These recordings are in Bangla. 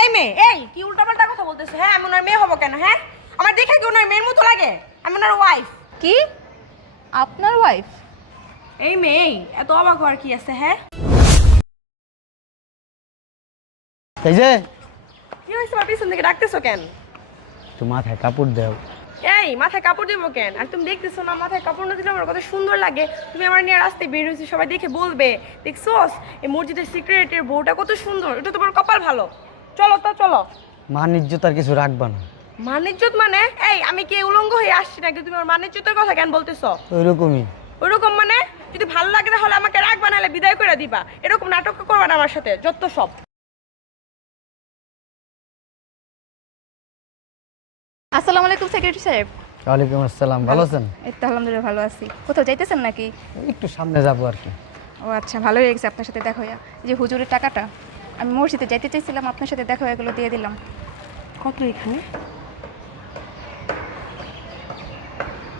এই মেয়ে এই কি উল্টাপাল্টা কথা বলতেছো? হ্যাঁ আমি ওনার মেয়ে হব কেন হ্যাঁ? আমার দেখে কি ওনার মেয়ের মতো লাগে? আমি ওনার ওয়াইফ কি? আপনার ওয়াইফ এই মেয়ে এত অবাক হওয়ার কি আছে হ্যাঁ? এই যে কি হয়েছে আমার পিছন থেকে ডাকতেছো কেন? একটু মাথায় কাপড় দাও। এই মাথায় কাপড় দিব কেন? আর তুমি দেখতেছো না মাথায় কাপড় না দিলে আমার কত সুন্দর লাগে। তুমি আমার নিয়ে রাস্তায় বের হয়েছো সবাই দেখে বলবে। দেখছোস? এই মসজিদের সিক্রেটের বউটা কত সুন্দর এটা তোমার কপাল ভালো। চলো তো চলো। মান ইজ্জত আর কিছু রাখবা না। মানিজ্যত মানে? এই আমি কি উলঙ্গ হয়ে আসছি নাকি? তুমি আমার মানিজ্যতের কথা কেন বলতেছো? ওইরকমই। ওইরকম মানে? যদি ভালো লাগে তাহলে আমাকে রাখবা নাহলে বিদায় করে দিবা। এরকম নাটক করবা না আমার সাথে যত সব। আসসালামু আলাইকুম সেক্রেটারি সাহেব। ওয়ালাইকুম আসসালাম ভালো আছেন? এই তো আলহামদুলিল্লাহ ভালো আছি। কোথাও যাইতেছেন নাকি? একটু সামনে যাব আর কি। ও আচ্ছা ভালোই হয়ে গেছে আপনার সাথে দেখা হইয়া। এই যে হুজুরের টাকাটা। আমি মসজিদে যাইতে চাইছিলাম আপনার সাথে দেখা হয়ে গেলো দিয়ে দিলাম। কত এখানে?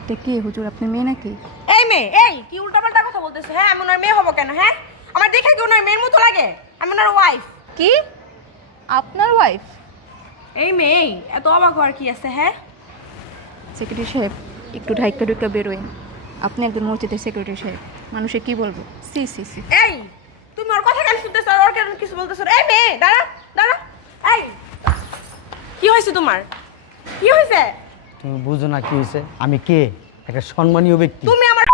এটা কি হুজুর আপনি মেয়ে নাকি? এই মেয়ে এই কি উল্টাপাল্টা কথা বলতেছো? হ্যাঁ আমি ওনার মেয়ে হব কেন হ্যাঁ? আমার দেখে কি ওনার মেয়ের মতো লাগে? আমি ওনার ওয়াইফ কি? আপনার ওয়াইফ এই মেয়ে এই, এত অবাক হওয়ার কি আছে হ্যাঁ? সেক্রেটারি সাহেব একটু ঢাইকা ঢুকা বেরোয়েন। আপনি একজন মসজিদের সেক্রেটারি সাহেব মানুষে কি বলব? সি সি সি। এই তুমি ওর কথা কেন শুনতেছো আর ওর কেন কিছু বলতেছো? এই মেয়ে দাঁড়া দাঁড়া। এই কি হয়েছে তোমার? কি হয়েছে? তুমি বুঝো না কি হয়েছে। আমি কে? একটা সম্মানীয় ব্যক্তি। তুমি আমার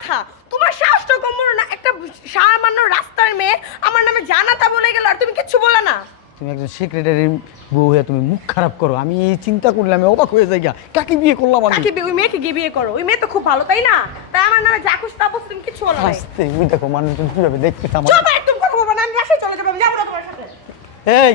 খা তোমার সাহসটা কম না। একটা সামান্য রাস্তার মেয়ে আমার নামে জানাতা বলে গেল আর তুমি কিচ্ছু বললা না। তুমি একজন সেক্রেটারির বউ হয়ে তুমি মুখ খারাপ করো। আমি এই চিন্তা করলে আমি অবাক হয়ে যাই গা। কাকে বিয়ে করলাম আমি? কাকে বিয়ে- ওই মেয়েকে গিয়ে বিয়ে করো। ওই মেয়ে তো খুব ভালো তাই না? তাই আমার নামে যা খুশি তা বলছো, তুমি কিছু বলো না হাসতে ওই দেখো মানুষজন কীভাবে দেখতে আমার চুপ একদম কথা বলব না আমি বাসায় চলে যাব আমি যাব না তোমার সাথে এই